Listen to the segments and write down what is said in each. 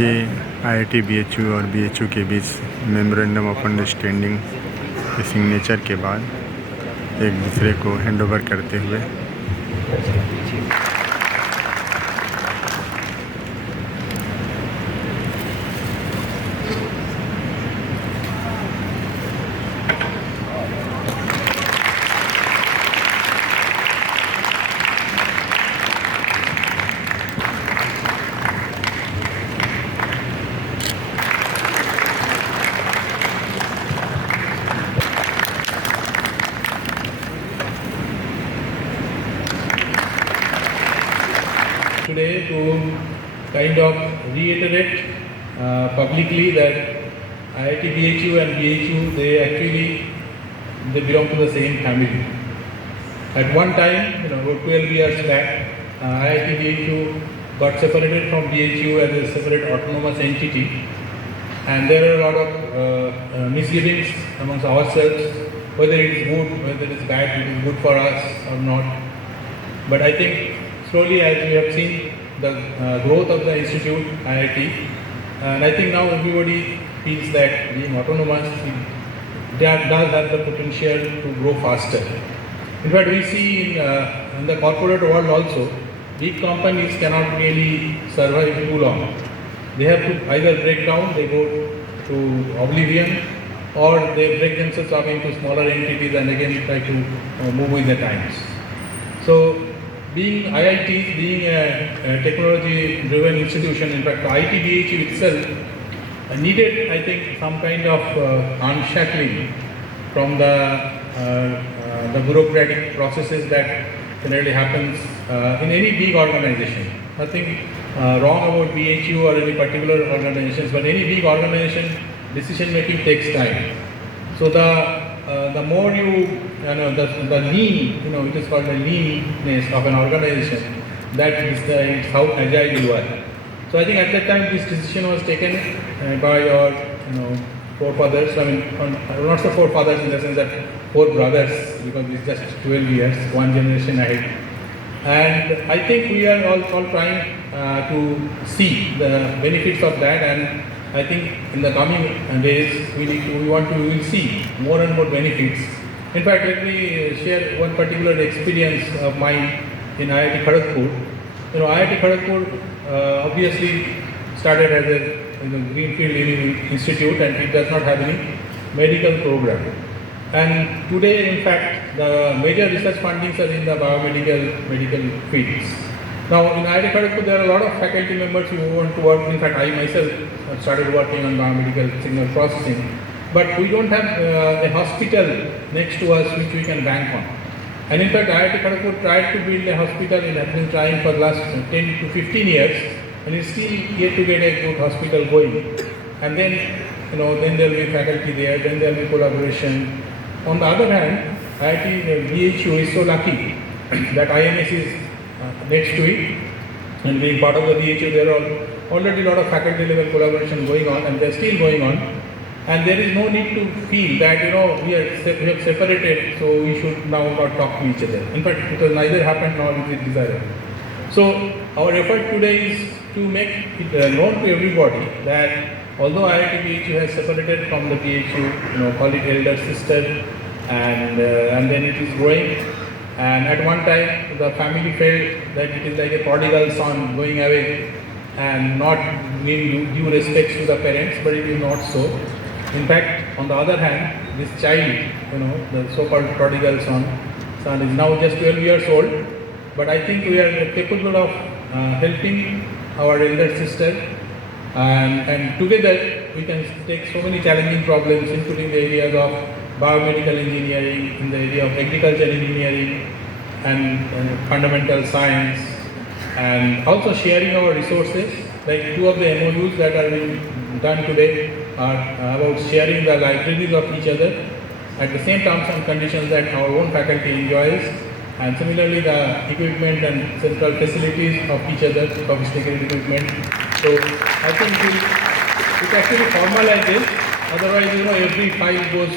ये IIT BHU और BHU के बीच मेमोरेंडम ऑफ अंडरस्टैंडिंग के सिग्नेचर के बाद एक दूसरे को हैंडओवर करते हुए today to kind of reiterate publicly that IIT BHU and BHU, they belong to the same family. At one time, about 12 years back, IIT BHU got separated from BHU as a separate autonomous entity, and there are a lot of misgivings amongst ourselves, whether it is good, whether it is bad, it is good for us or not. But I think slowly, as we have seen the growth of the institute, IIT, and I think now everybody feels that being autonomous, does have the potential to grow faster. In fact, we see in the corporate world also, big companies cannot really survive too long. They have to either break down, they go to oblivion, or they break themselves up into smaller entities and again try to move with the times. So, being IIT, being a technology-driven institution, in fact, IIT BHU itself needed, I think, some kind of unshackling from the bureaucratic processes that generally happens in any big organization. Nothing wrong about BHU or any particular organizations, but any big organization, decision-making takes time. So the more the lean, it is called the leanness of an organization, that is how agile you are. So I think at that time this decision was taken by our forefathers. I mean, not the forefathers in the sense that four brothers, because it's just 12 years, one generation ahead. And I think we are all trying to see the benefits of that, and I think in the coming days we will see more and more benefits. In fact, let me share one particular experience of mine in IIT Kharagpur. IIT Kharagpur obviously started as a greenfield institute, and it does not have any medical program. And today, in fact, the major research fundings are in the medical fields. Now, in IIT Kharagpur, there are a lot of faculty members who want to work. In fact, I myself have started working on biomedical signal processing. But we don't have a hospital next to us which we can bank on. And in fact, IIT Kharagpur tried to build a hospital. It has been trying for the last 10 to 15 years, and it's still yet to get a good hospital going. And then, then there will be faculty there, then there will be collaboration. On the other hand, IIT BHU is so lucky that IMS is next to it, and being part of the BHU, there are already a lot of faculty level collaboration going on, and they're still going on. And there is no need to feel that we have separated, so we should now not talk to each other. In fact, it has neither happened nor is it desirable. So our effort today is to make it known to everybody that although IIT BHU has separated from the BHU, call it elder sister, and then it is growing. And at one time, the family felt that it is like a prodigal son going away and not giving due respects to the parents, but it is not so. In fact, on the other hand, this child, the so-called prodigal son is now just 12 years old, but I think we are capable of helping our elder sister, and together we can take so many challenging problems, including the areas of biomedical engineering, in the area of agriculture engineering and fundamental science, and also sharing our resources. Like 2 of the MOUs that are being done today are about sharing the libraries of each other at the same terms and conditions that our own faculty enjoys, and similarly the equipment and central facilities of each other, sophisticated equipment. So I think it actually formalize this. Otherwise, every file goes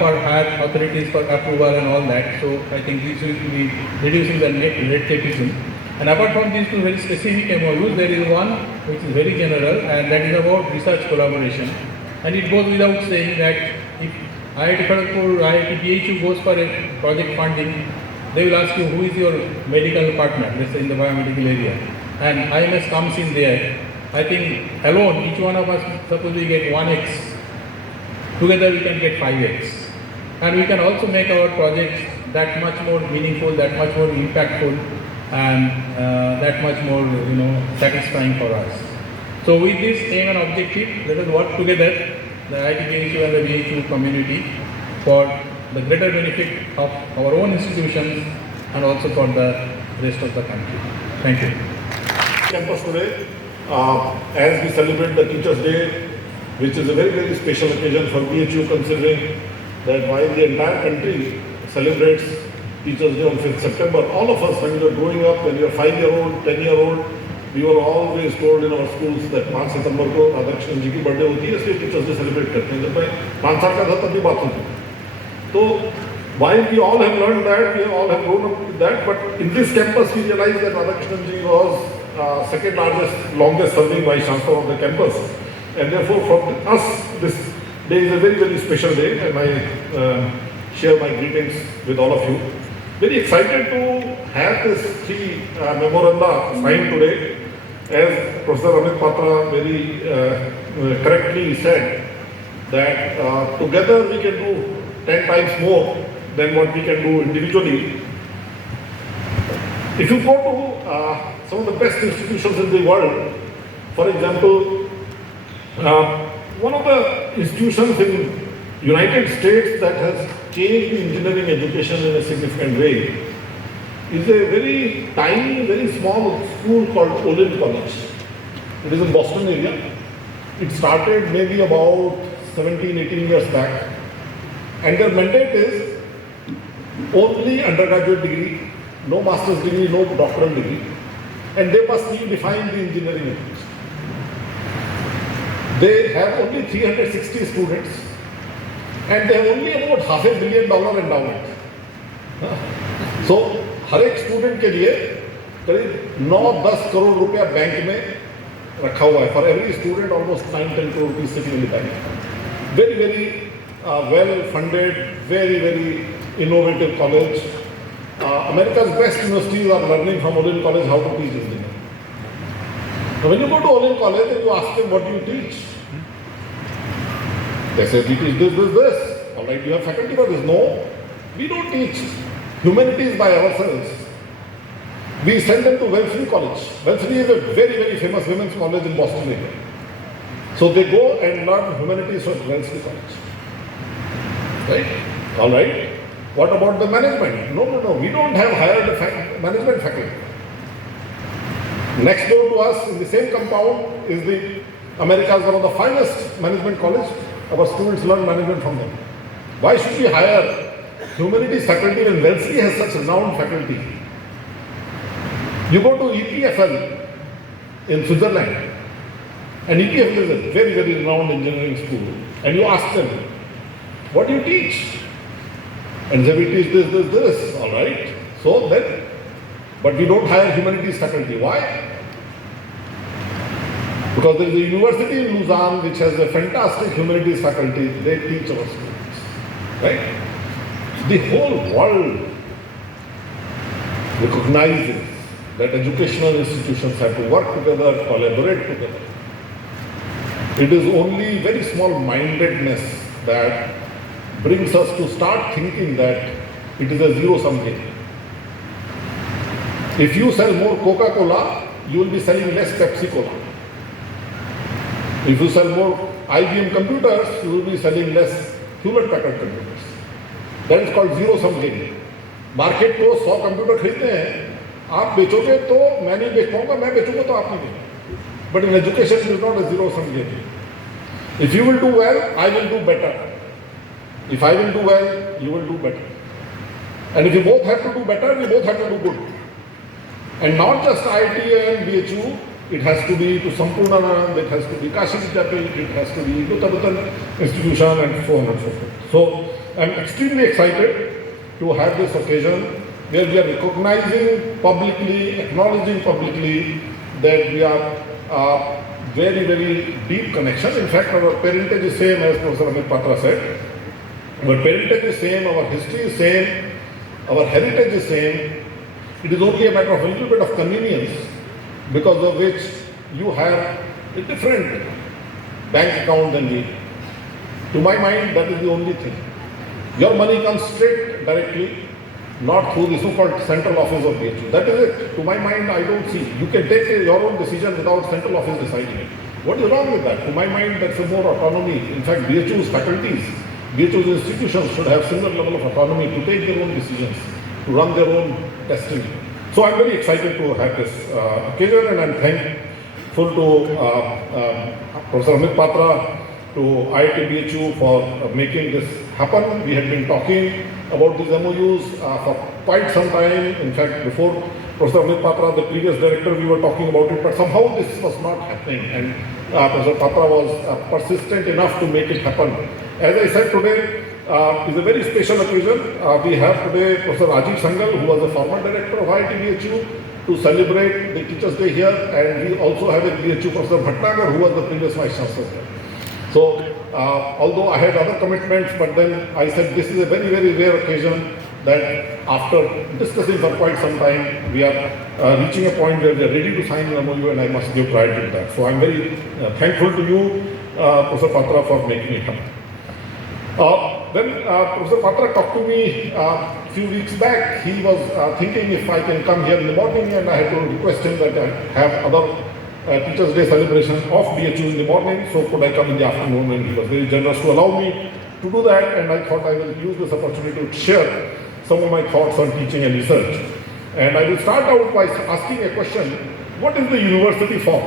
for higher authorities for approval and all that. So I think this will be reducing the red tapeism. And apart from these 2 very specific MOUs, there is one which is very general, and that is about research collaboration. And it goes without saying that if IIT Kharagpur, IIT BHU goes for a project funding, they will ask you who is your medical partner, let's say in the biomedical area. And IMS comes in there. I think alone, each one of us, suppose we get 1x, together we can get 5x. And we can also make our projects that much more meaningful, that much more impactful, and that much more satisfying for us. So with this aim and objective, let us work together, the IIT BHU and the BHU community, for the greater benefit of our own institutions and also for the rest of the country. Thank you. Campus today, as we celebrate the Teachers' Day, which is a very, very special occasion for BHU, considering that while the entire country celebrates Teachers' Day on 5th September, all of us, when we were growing up, when we were 5-year-old, 10-year-old, we were always told in our schools that 5 सितंबर को राधाकृष्णन जी की birthday होती है, इसलिए teachers day celebrate करते हैं. जब मैं 5 साल का था तब भी बात होती. तो while we all have learned that, we all have grown up with that, but in this campus we realized that Radhakrishnan ji was second largest, longest serving vice chancellor of the campus, and therefore for us this day is a very, very special day, and I share my greetings with all of you. Very excited to have this 3 memoranda signed today. As Professor Amit Patra very correctly said, that together we can do 10 times more than what we can do individually. If you go to some of the best institutions in the world, for example, one of the institutions in United States that has changed the engineering education in a significant way is a very tiny, very small school called Olin College. It is in Boston area. It started maybe about 17, 18 years back, and their mandate is only undergraduate degree, no master's degree, no doctoral degree, and they must redefine the engineering education. They have only 360 students, and they have only about $500 million endowment. So, हर एक student के लिए करीब 9-10 करोड़ रुपया bank में रखा हुआ है. For every student almost 9-10 crore rupees sitting in the bank. Very very well funded, very very innovative college. America's best universities are learning from Olin College how to teach engineering. Now when you go to Olin College and you ask them what do you teach, they say we teach this. All right, you have faculty for this? No, we don't teach humanities by ourselves. We send them to Wellesley College. Wellesley is a very, very famous women's college in Boston area. So they go and learn humanities from Wellesley College. Right? All right. What about the management? No. We don't have hired management faculty. Next door to us in the same compound is the America's one of the finest management college. Our students learn management from them. Why should we hire humanities faculty when Wellesley has such renowned faculty? You go to EPFL in Switzerland, and EPFL is a very, very renowned engineering school, and you ask them, what do you teach? And they will teach this, all right. So then, but we don't hire humanities faculty. Why? Because there is a university in Lausanne which has a fantastic humanities faculty. They teach our students, right? The whole world recognizes that educational institutions have to work together, collaborate together. It is only very small-mindedness that brings us to start thinking that it is a zero-sum game. If you sell more Coca-Cola, you will be selling less Pepsi-Cola. If you sell more IBM computers, you will be selling less Hewlett Packard computers. That is called zero sum game. Market को 100 computer खरीदते हैं, आप बेचोगे तो मैं नहीं बेच पाऊंगा, मैं बेचूंगा तो आप नहीं बेचोगे. But in education it is not a zero sum game. If you will do well, I will do better. If I will do well, you will do better. And if we both have to do better, we both have to do good. And not just IIT and BHU, it has to be to Sampurnanand, it has to be Kashi Vidyapith, it has to be Uttarakhand institution and so on and so forth. So I am extremely excited to have this occasion where we are recognizing publicly, acknowledging publicly that we are very, very deep connection. In fact, our parentage is same as Professor Amit Patra said. Our parentage is same, our history is same, our heritage is same. It is only a matter of a little bit of convenience because of which you have a different bank account than me. To my mind, that is the only thing. Your money comes straight, directly, not through the so-called central office of BHU. That is it. To my mind, I don't see. You can take your own decision without central office deciding it. What is wrong with that? To my mind, that's a more autonomy. In fact, BHU's faculties, BHU's institutions should have similar level of autonomy to take their own decisions, to run their own destiny. So I'm very excited to have this occasion, and I'm thankful to Professor Amit Patra, to IIT BHU for making this happen. We had been talking about these MOUs for quite some time. In fact, before Professor Amit Patra, the previous director, we were talking about it, but somehow this was not happening, and Professor Patra was persistent enough to make it happen. As I said today, is a very special occasion. We have today Professor Rajiv Sangal, who was the former director of IIT BHU, to celebrate the Teachers' Day here, and we also have a BHU Professor Bhatnagar, who was the previous Vice Chancellor. So, although I had other commitments, but then I said this is a very, very rare occasion that after discussing for quite some time, we are reaching a point where we are ready to sign an MOU, and I must give priority to that. So I'm very thankful to you, Professor Patra, for making it happen. Then Professor Patra talked to me a few weeks back. He was thinking if I can come here in the morning, and I had to request him that I have other Teachers' Day celebration of BHU in the morning, so could I come in the afternoon, and he was very generous to allow me to do that, and I thought I will use this opportunity to share some of my thoughts on teaching and research. And I will start out by asking a question: what is the university for?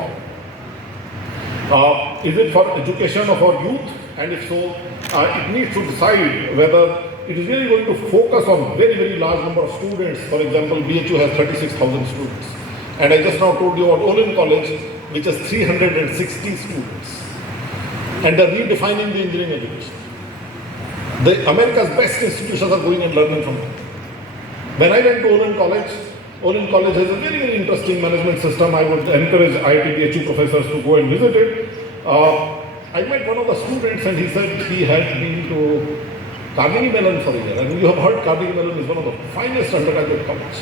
Is it for education of our youth? And if so, it needs to decide whether it is really going to focus on very, very large number of students. For example, BHU has 36,000 students. And I just now told you about Olin College, which has 360 students. And they're redefining the engineering education. The America's best institutions are going and learning from them. When I went to Olin College has a very, very interesting management system. I would encourage IIT BHU professors to go and visit it. I met one of the students, and he said he had been to Carnegie Mellon for a year. And you have heard Carnegie Mellon is one of the finest undergraduate colleges.